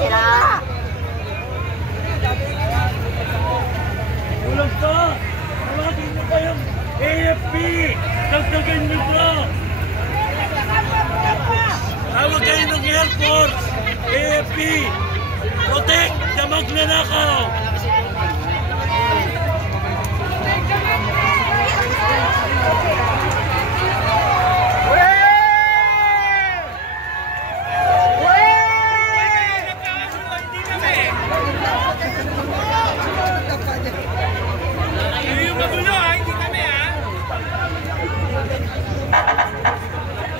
sila! Ulang ka! Tawagin mo pa yung AFP! Dagdagan nyo ka! Tawag kayo ng Air Force! AFP! Protect the magnanakaw!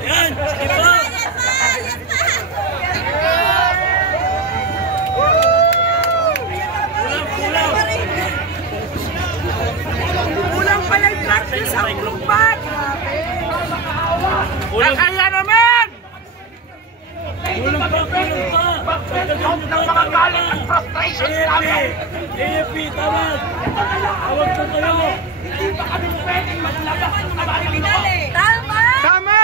Yan! Iba! Kulang pa yung kartis sa lupad! Nakaya naman! Kulang pa! Out ng mga galit at frustration namin! AFP! Tawag! Tawag po kayo! Hindi pa kami pwedeng maglabas ng kabayang ito! Tama! Tama!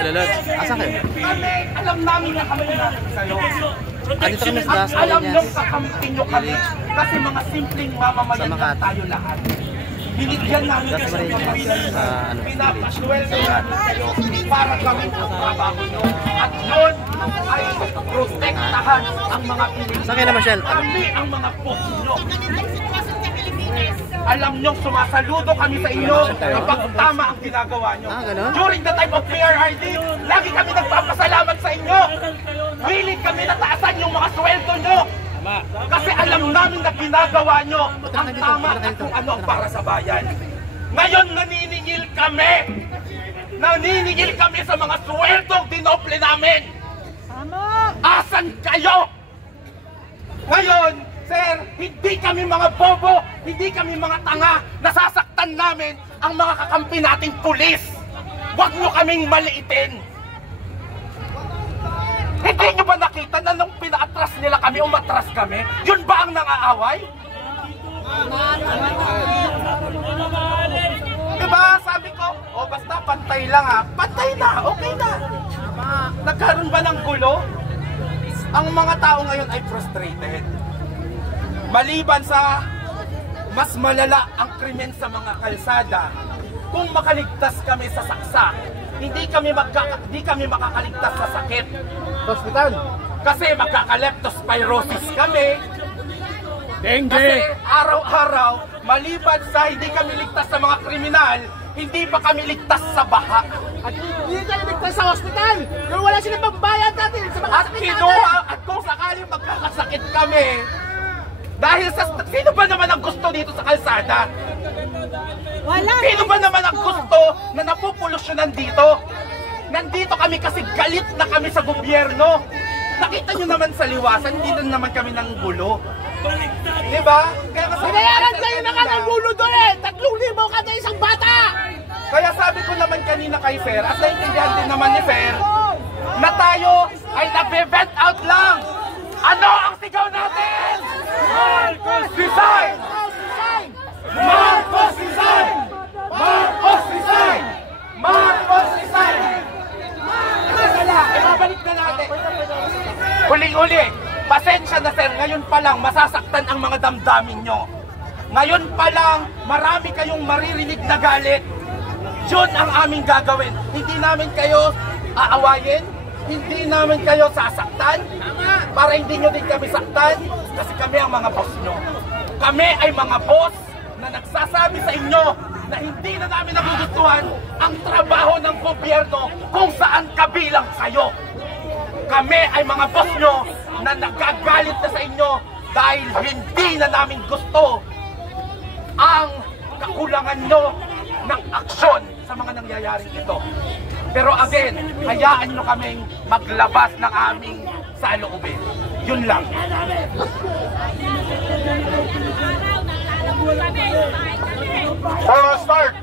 Lalot, asa kayo? Kami, alam namin na kami na sa'yo. Andito kami sa At alam nyo kakampi nyo kami kasi mga simpleng mamamayan lang tayo lahat. Binigyan namin kasi ng pamilya, pinapasweldo namin kayo para gawin ang trabaho nyo. At yun ay protektahan ang mga Pilipino. Saan kayo na, Marshall? Kami ang mga boss nyo. Alam nyo, sumasaludo kami sa inyo kapag tama ang ginagawa nyo. During the time of PRRD, lagi kami nagpapasalamat sa inyo. Willing kami na taasan yung mga sweldo nyo. Kasi alam namin na ginagawa nyo ang tama at kung ano ang para sa bayan. Ngayon naniningil kami. Naniningil kami sa mga sweldong dinoble namin. Asan kayo? Ngayon, sir, hindi kami mga bobo, hindi kami mga tanga. Nasasaktan namin ang mga kakampi nating pulis. Huwag nyo kaming maliitin. Hindi nyo ba nakita na nung pinaatras nila kami, umatras kami? Yun ba ang nangaaway? Diba, sabi ko, o basta pantay lang ha. Pantay na, okay na. Nagkaroon ba ng gulo? Ang mga tao ngayon ay frustrated. Maliban sa mas malala ang krimen sa mga kalsada, kung makaligtas kami sa saksa, hindi kami makakaligtas sa sakit. Hospital. Kasi magkaka-leptospirosis kami. Dengue! Kasi araw-araw, maliban sa hindi kami ligtas sa mga kriminal, hindi pa kami ligtas sa baha. At hindi kami ligtas sa hospital. Pero wala silang pambayad natin sa mga sakit natin. At kung sakaling magkakasakit kami, dahil sa sino ba naman ang gusto dito sa kalsada? Wala. Sino ba naman ang gusto na napupolusyonan dito? Nandito kami kasi galit na kami sa gobyerno. Nakita nyo naman sa liwasan, hindi na naman kami nang gulo. Diba? Kaya kasi Binayaran kayo na ka ng gulo doon eh. 3,000 kada isang bata. Kaya sabi ko naman kanina kay Sir, at naintindihan din naman ni Sir, na tayo ay nagbe-vent out lang. Ano ang sigaw natin? Marcos resign! Marcos resign! Marcos resign! Marcos resign! Ibabalik na natin. Huling-huli, pasensya na Sir, ngayon pa lang masasaktan ang mga damdamin nyo. Ngayon pa lang, marami kayong maririnig na galit. Yun ang aming gagawin. Hindi namin kayo aawayin, hindi namin kayo sasaktan, para hindi nyo din kami saktan, kasi kami ang mga boss nyo. Kami ay mga boss na nagsasabi sa inyo na hindi na namin nagugustuhan ang trabaho ng gobyerno kung saan kabilang kayo. Kami ay mga boss nyo na nagagalit na sa inyo dahil hindi na namin gusto ang kakulangan nyo ng aksyon sa mga nangyayaring ito. Pero again, hayaan nyo kaming maglabas ng aming saloobin. Yun lang. For start,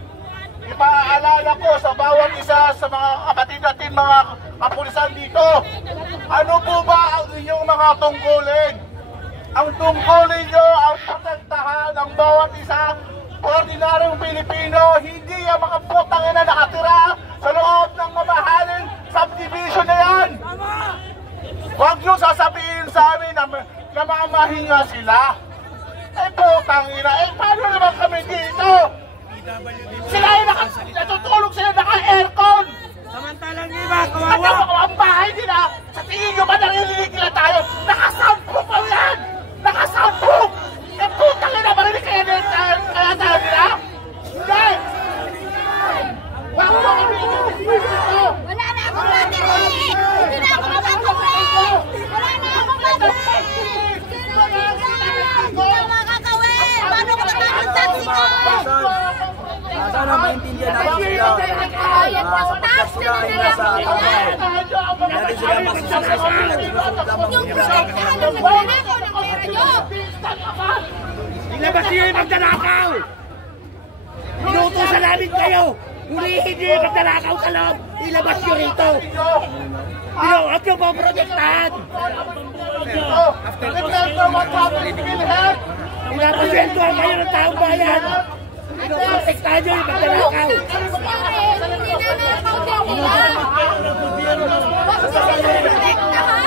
ipaalala ko sa bawat isa sa mga kapatid natin, mga kapulisan dito, ano po ba ang inyong mga tungkulin? Ang tungkulin nyo ang protektahan ng bawat isang ordinaryong Pilipino, hindi ang mga putang na nakatira sa loob ng mamahaling subdivision na yan. sa amin na mamahinga sila. Eh putang ina, eh paano naman kami dito? Sila ay natutulog sila naka-aircon! Samantalang iba, At kawawa! ang bahay nila, sa tingin nyo ba naririnig nila tayo? Nakasampung pa yan! Nakasampung! Eh putang ina, marinig kaya tayo nila? Hindi! Wag mo kami dito! Wala na akong battery! Hindi na ako makakauwi! Wala na akong battery! Hindi na makakauwi! Paano ko tatapos taxi ko? Sana maintindihan natin sila. Bayad ng tax na Dati sila masusunod. yung protektahan ng nagnanakaw ng pera nyo! Ilabas niyo yung magdanakaw! Inuutosan namin kayo! Hulihin niyo yung magdanakaw sa loob! Ilabas niyo rito! Huwag niyo po protektahan! Pinapaswentuhan kayo ng taong bayan! Protektahan niyo yung magdanakaw! Hindi na nakaw din nila! Protektahan!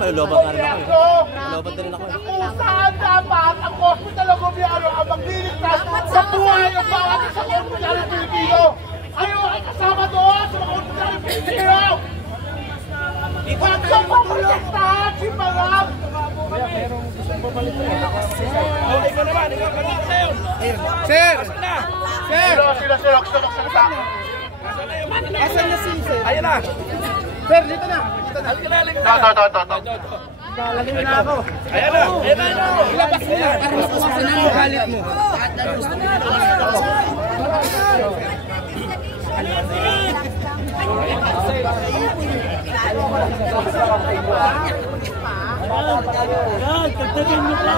May lobat na rin ako eh. Lobat na rin ako eh. Kung saan dapat ang hospital ng gobyerno ang magliligtas sa buhay ng bawat isang hospital ng Pilipino. Kayo ay kasama doon sa mga hospital ng Pilipino. Huwag kang maprotektahan si Marap! Sir! Sir! Sila, gusto. Asan na si Sir? Ayan na! Sir, dito na! To. Lalagyan na ako. Ayan na! Ayan na! Ilabas mo yan para masuwasan ang galit mo. Yan, tagtagin mo pa!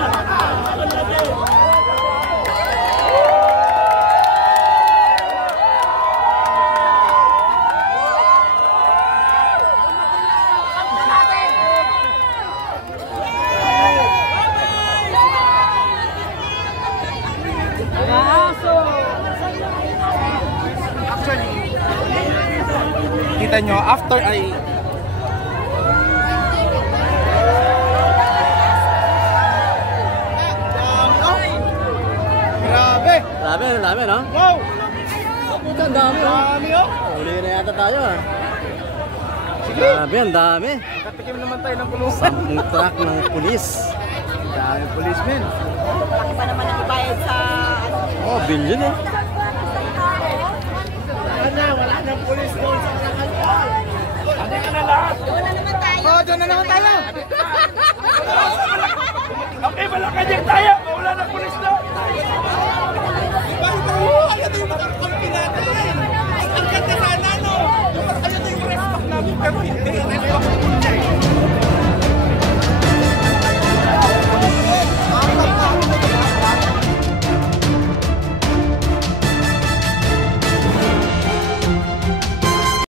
Kita nyo, after ay... Grabe! Dami, no? Wow! Ang dami, oh. Dami oh! Huli na yata tayo, ah. Grabe, ang dami. Katikim naman tayo ng pulusan. 10 truck ng pulis. Dami policemen. Laki pa naman ang ibayad sa... Oh, billion eh. Wala nang police doon sa Kalakal. Doon na naman tayo! Oh, doon na naman tayo! Okay, Malacanang tayo! Wala na pulis na! Ayan yung makarkampi natin! Ang ganda sana, no? Ayan yung respect namin, pero hindi.